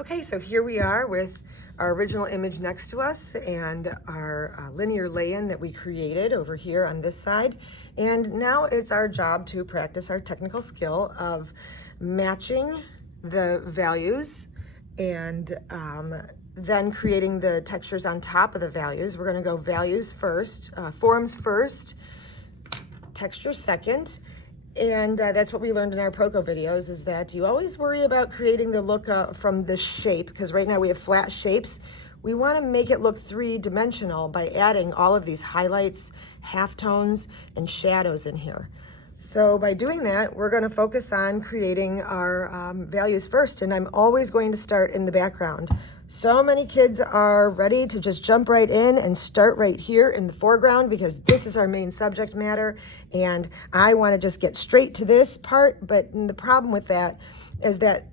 Okay, so here we are with our original image next to us and our linear lay-in that we created over here on this side. And now it's our job to practice our technical skill of matching the values and then creating the textures on top of the values. We're gonna go values first, forms first, texture second. And that's what we learned in our Proko videos, is that you always worry about creating the look from the shape, because right now we have flat shapes. We want to make it look three-dimensional by adding all of these highlights, halftones, and shadows in here. So by doing that, we're going to focus on creating our values first, and I'm always going to start in the background. So many kids are ready to just jump right in and start right here in the foreground because this is our main subject matter, and I want to just get straight to this part. But the problem with that is that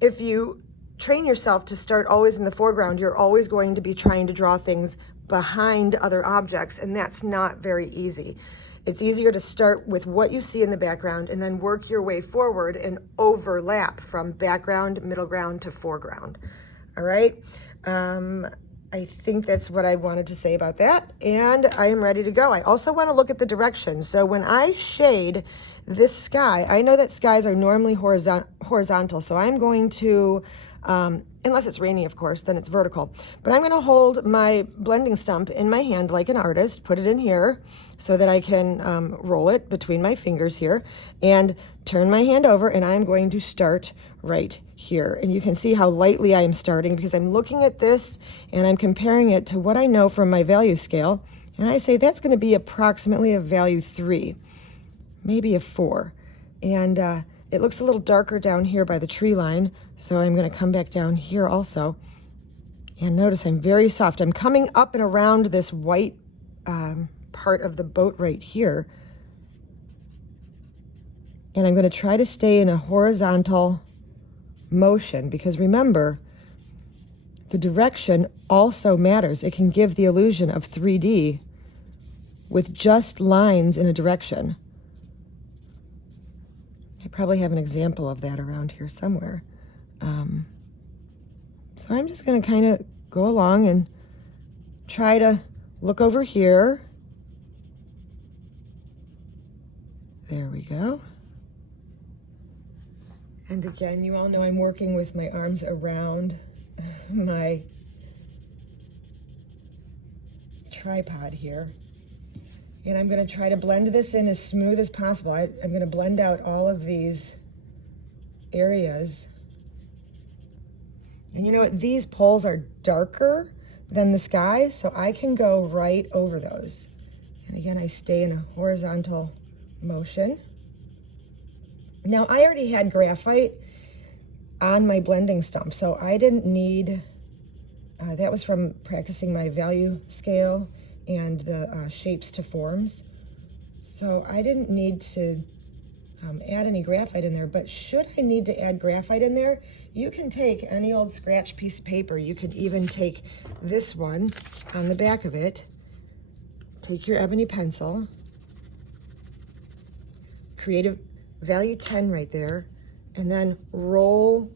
if you train yourself to start always in the foreground, you're always going to be trying to draw things behind other objects, and that's not very easy. It's easier to start with what you see in the background and then work your way forward and overlap from background, middle ground to foreground. All right, I think that's what I wanted to say about that, and I am ready to go. I also want to look at the direction. So when I shade this sky, I know that skies are normally horizontal, so I'm going to, unless it's rainy, of course, then it's vertical. But I'm going to hold my blending stump in my hand like an artist, put it in here so that I can roll it between my fingers here, and turn my hand over, and I'm going to start right here. And you can see how lightly I am starting because I'm looking at this and I'm comparing it to what I know from my value scale. And I say that's going to be approximately a value 3, maybe a 4. And it looks a little darker down here by the tree line. So I'm going to come back down here also. And notice I'm very soft. I'm coming up and around this white part of the boat right here. And I'm going to try to stay in a horizontal motion because remember, the direction also matters. It can give the illusion of 3D with just lines in a direction. I probably have an example of that around here somewhere. So I'm just going to kind of go along and try to look over here. There we go. And again, you all know I'm working with my arms around my tripod here. And I'm going to try to blend this in as smooth as possible. I'm going to blend out all of these areas. And you know what? These poles are darker than the sky, so I can go right over those. And again, I stay in a horizontal motion. Now, I already had graphite on my blending stump, so I didn't need, that was from practicing my value scale and the shapes to forms. So I didn't need to add any graphite in there, but should I need to add graphite in there, you can take any old scratch piece of paper. You could even take this one on the back of it, take your ebony pencil, create a value 10 right there, and then roll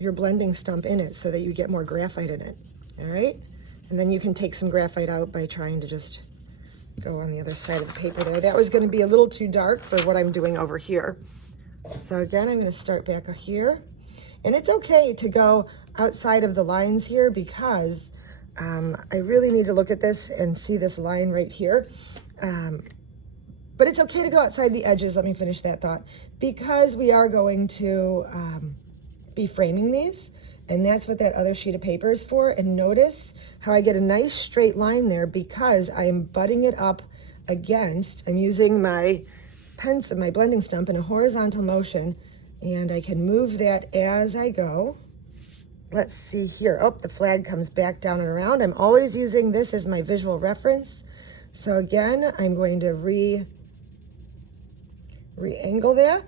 your blending stump in it so that you get more graphite in it, all right? And then you can take some graphite out by trying to just go on the other side of the paper there. That was gonna be a little too dark for what I'm doing over here. So again, I'm gonna start back here. And it's okay to go outside of the lines here because I really need to look at this and see this line right here. But it's okay to go outside the edges. Let me finish that thought. Because we are going to be framing these, and that's what that other sheet of paper is for. And notice how I get a nice straight line there because I am butting it up against, I'm using my pencil, my blending stump in a horizontal motion, and I can move that as I go. Let's see here. Oh, the flag comes back down and around. I'm always using this as my visual reference. So again, I'm going to re-angle that,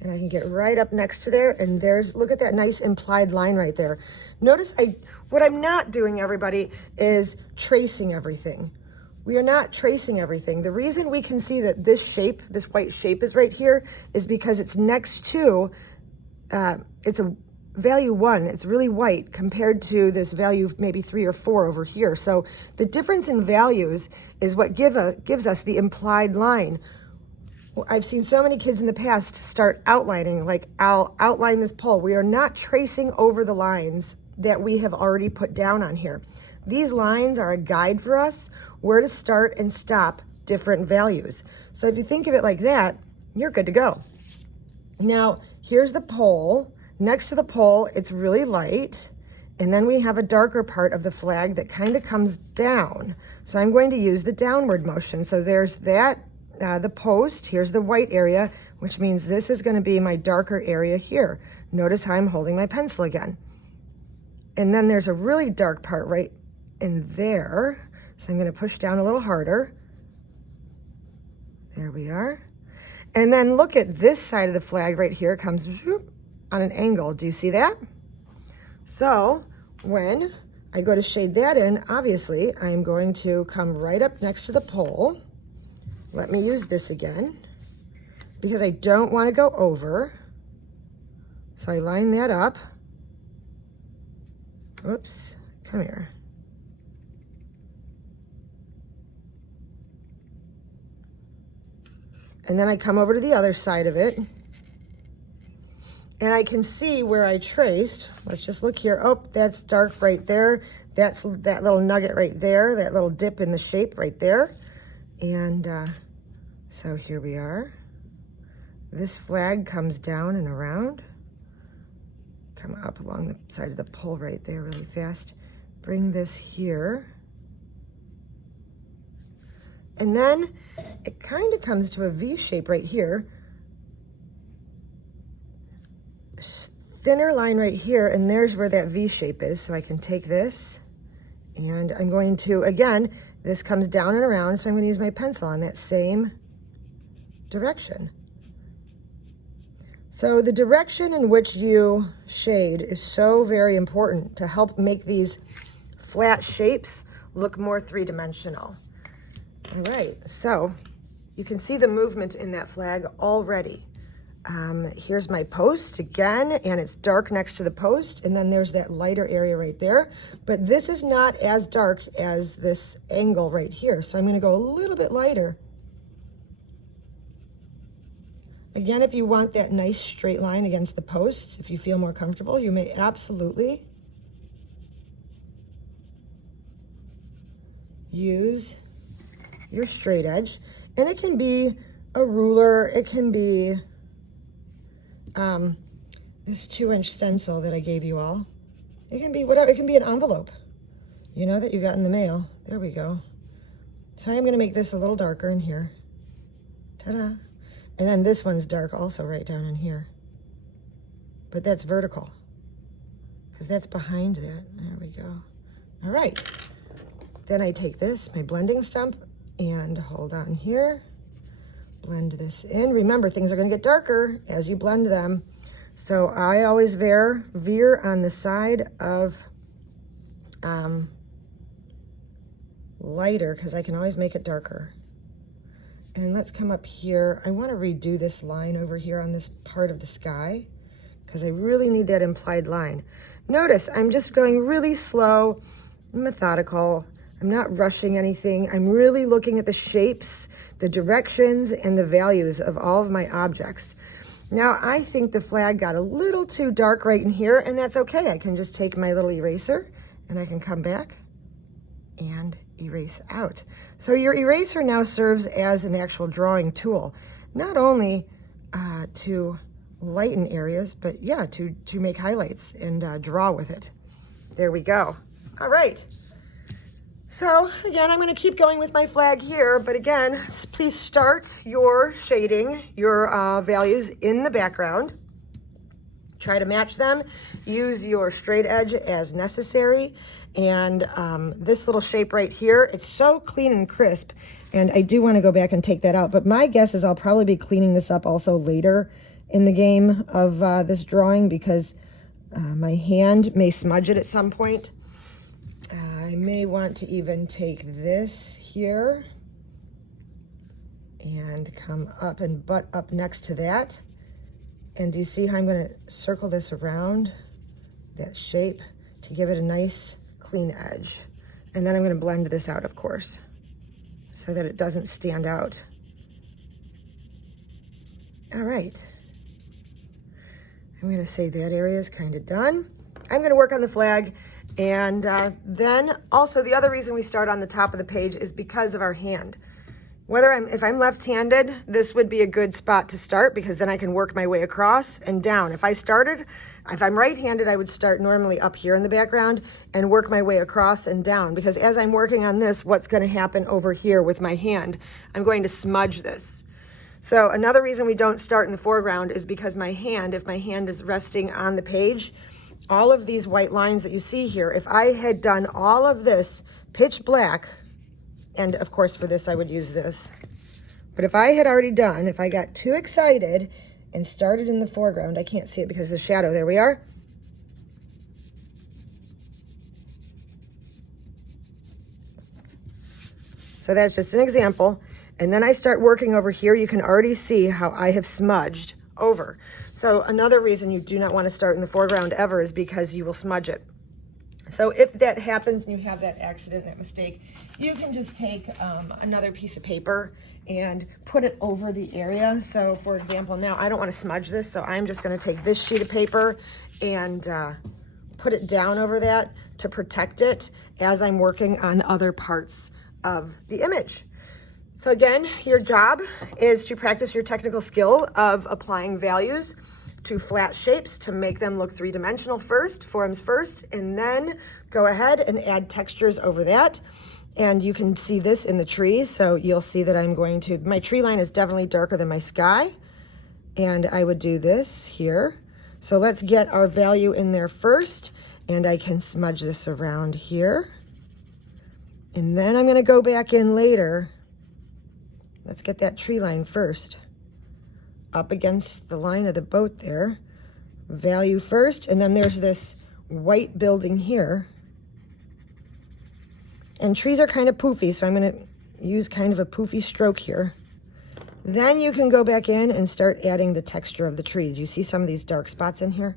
and I can get right up next to there, and there's, look at that nice implied line right there. Notice what I'm not doing, everybody, is tracing everything. We are not tracing everything. The reason we can see that this shape, this white shape is right here, is because it's next to, it's a value 1, it's really white compared to this value maybe 3 or 4 over here. So the difference in values is what gives us the implied line. I've seen so many kids in the past start outlining, like I'll outline this pole. We are not tracing over the lines that we have already put down on here. These lines are a guide for us where to start and stop different values. So if you think of it like that, you're good to go. Now, here's the pole. Next to the pole, it's really light. And then we have a darker part of the flag that kind of comes down. So I'm going to use the downward motion. So there's that, the post. Here's the white area, which means this is going to be my darker area here. Notice how I'm holding my pencil again. And then there's a really dark part right in there. So I'm going to push down a little harder. There we are. And then look at this side of the flag right here. It comes on an angle. Do you see that? So when I go to shade that in, obviously I'm going to come right up next to the pole. Let me use this again because I don't want to go over. So I line that up. Oops, come here. And then I come over to the other side of it. And I can see where I traced. Let's just look here. Oh, that's dark right there. That's that little nugget right there, that little dip in the shape right there. And so here we are. This flag comes down and around. Come up along the side of the pole right there really fast. Bring this here. And then it kind of comes to a V shape right here. Thinner line right here, and there's where that V shape is. So I can take this, and I'm going to, again, this comes down and around, so I'm going to use my pencil on that same direction. So the direction in which you shade is so very important to help make these flat shapes look more three-dimensional. All right, so you can see the movement in that flag already. Here's my post again, and it's dark next to the post, and then there's that lighter area right there. But this is not as dark as this angle right here, so I'm going to go a little bit lighter. Again, if you want that nice straight line against the post, if you feel more comfortable, you may absolutely use your straight edge. And it can be a ruler, it can be this 2-inch stencil that I gave you all. It can be whatever, it can be an envelope, you know, that you got in the mail. There we go. So I'm going to make this a little darker in here. Ta-da. And then this one's dark also right down in here. But that's vertical, because that's behind that. There we go. All right. Then I take this, my blending stump, and hold on here. Blend this in. Remember, things are going to get darker as you blend them. So I always veer on the side of lighter, because I can always make it darker. And let's come up here. I want to redo this line over here on this part of the sky, because I really need that implied line. Notice I'm just going really slow, methodical. I'm not rushing anything. I'm really looking at the shapes, the directions, and the values of all of my objects. Now, I think the flag got a little too dark right in here, and that's okay. I can just take my little eraser, and I can come back and erase out. So your eraser now serves as an actual drawing tool, not only to lighten areas, but yeah, to make highlights and draw with it. There we go. All right. So again, I'm going to keep going with my flag here, but again, please start your shading, your values in the background. Try to match them. Use your straight edge as necessary. And this little shape right here, it's so clean and crisp, and I do want to go back and take that out, but my guess is I'll probably be cleaning this up also later in the game of this drawing, because my hand may smudge it at some point. I may want to even take this here and come up and butt up next to that. And do you see how I'm going to circle this around? that shape to give it a nice clean edge. And then I'm going to blend this out, of course, so that it doesn't stand out. All right. I'm going to say that area is kind of done. I'm going to work on the flag. And then also the other reason we start on the top of the page is because of our hand. If I'm left-handed, this would be a good spot to start because then I can work my way across and down. If I'm right-handed, I would start normally up here in the background and work my way across and down, because as I'm working on this, what's going to happen over here with my hand? I'm going to smudge this. So another reason we don't start in the foreground is because if my hand is resting on the page, all of these white lines that you see here, if I had done all of this pitch black, and of course for this I would use this, but if I got too excited and started in the foreground, I can't see it because of the shadow, there we are. So that's just an example. And then I start working over here, you can already see how I have smudged over. So another reason you do not want to start in the foreground ever is because you will smudge it. So if that happens and you have that accident, that mistake, you can just take another piece of paper and put it over the area. So for example, now I don't want to smudge this, so I'm just going to take this sheet of paper and put it down over that to protect it as I'm working on other parts of the image. So again, your job is to practice your technical skill of applying values to flat shapes to make them look three-dimensional forms first, and then go ahead and add textures over that. And you can see this in the tree, so you'll see that my tree line is definitely darker than my sky, and I would do this here. So let's get our value in there first, and I can smudge this around here. And then I'm gonna go back in later. Let's get that tree line first. Up against the line of the boat there. Value first, and then there's this white building here. And trees are kind of poofy, so I'm going to use kind of a poofy stroke here. Then you can go back in and start adding the texture of the trees. You see some of these dark spots in here?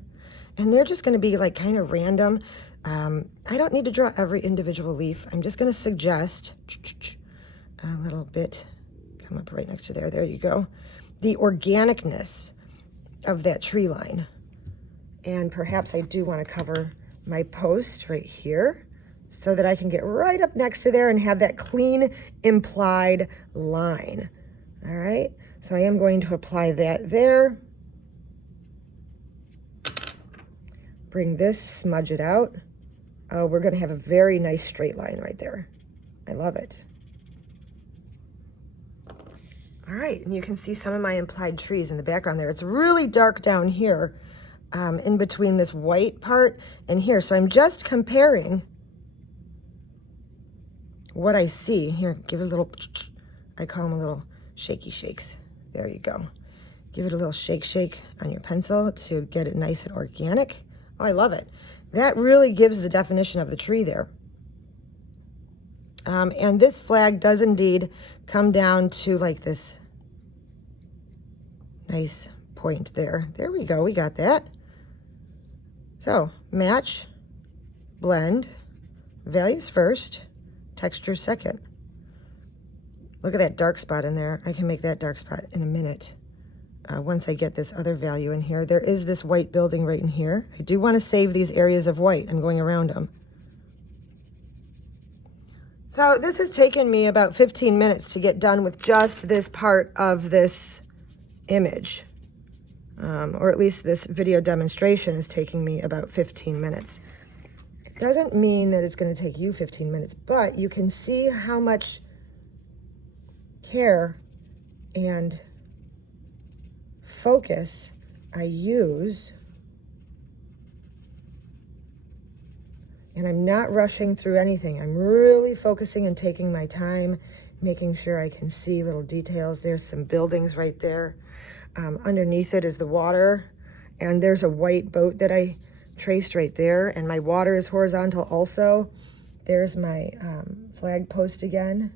And they're just going to be like kind of random. I don't need to draw every individual leaf. I'm just going to suggest a little bit. Come up right next to there. There you go. The organicness of that tree line. And perhaps I do want to cover my post right here so that I can get right up next to there and have that clean implied line. All right, so I am going to apply that there. Bring this, smudge it out. Oh, we're going to have a very nice straight line right there. I love it. All right, and you can see some of my implied trees in the background there. It's really dark down here in between this white part and here. So I'm just comparing what I see. Here, give it a little, I call them a little shaky shakes. There you go. Give it a little shake on your pencil to get it nice and organic. Oh, I love it. That really gives the definition of the tree there. And this flag does indeed come down to like this nice point there. There we go, we got that. So match, blend, values first, texture second. Look at that dark spot in there. I can make that dark spot in a minute. Once I get this other value in here. There is this white building right in here. I do want to save these areas of white. I'm going around them. So this has taken me about 15 minutes to get done with just this part of this image. Or at least this video demonstration is taking me about 15 minutes. It doesn't mean that it's going to take you 15 minutes, but you can see how much care and focus I use. And I'm not rushing through anything. I'm really focusing and taking my time, making sure I can see little details. There's some buildings right there. Underneath it is the water, and there's a white boat that I traced right there, and my water is horizontal also. There's my flag post again.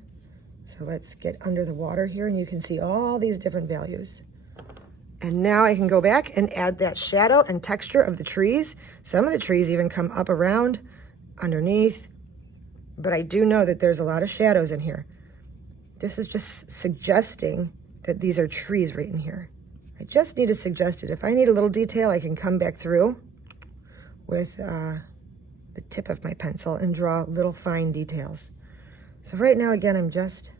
So let's get under the water here, and you can see all these different values. And now I can go back and add that shadow and texture of the trees. Some of the trees even come up around underneath, but I do know that there's a lot of shadows in here. This is just suggesting that these are trees right in here. I just need to suggest it. If I need a little detail, I can come back through with the tip of my pencil and draw little fine details. So right now, again, I'm just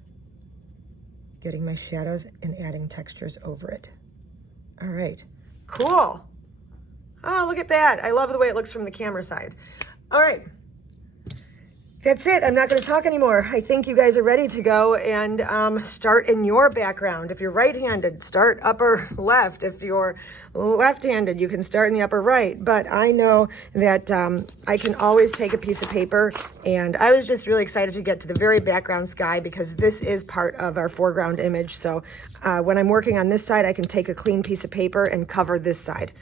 getting my shadows and adding textures over it. All right, cool. Oh, look at that. I love the way it looks from the camera side. All right, that's it. I'm not going to talk anymore. I think you guys are ready to go and start in your background. If you're right-handed, start upper left. If you're left-handed, you can start in the upper right. But I know that I can always take a piece of paper, and I was just really excited to get to the very background sky because this is part of our foreground image. So when I'm working on this side, I can take a clean piece of paper and cover this side.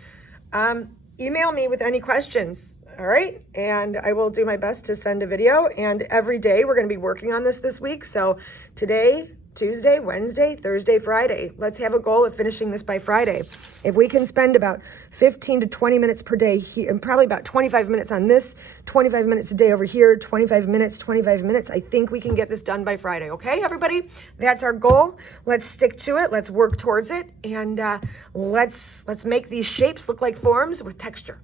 Email me with any questions. All right, and I will do my best to send a video, and every day we're going to be working on this week. So today, Tuesday, Wednesday, Thursday, Friday. Let's have a goal of finishing this by Friday. If we can spend about 15 to 20 minutes per day here, and probably about 25 minutes on this, 25 minutes a day over here, 25 minutes, I think we can get this done by Friday. Okay, everybody? That's our goal. Let's stick to it. Let's work towards it, and let's make these shapes look like forms with texture.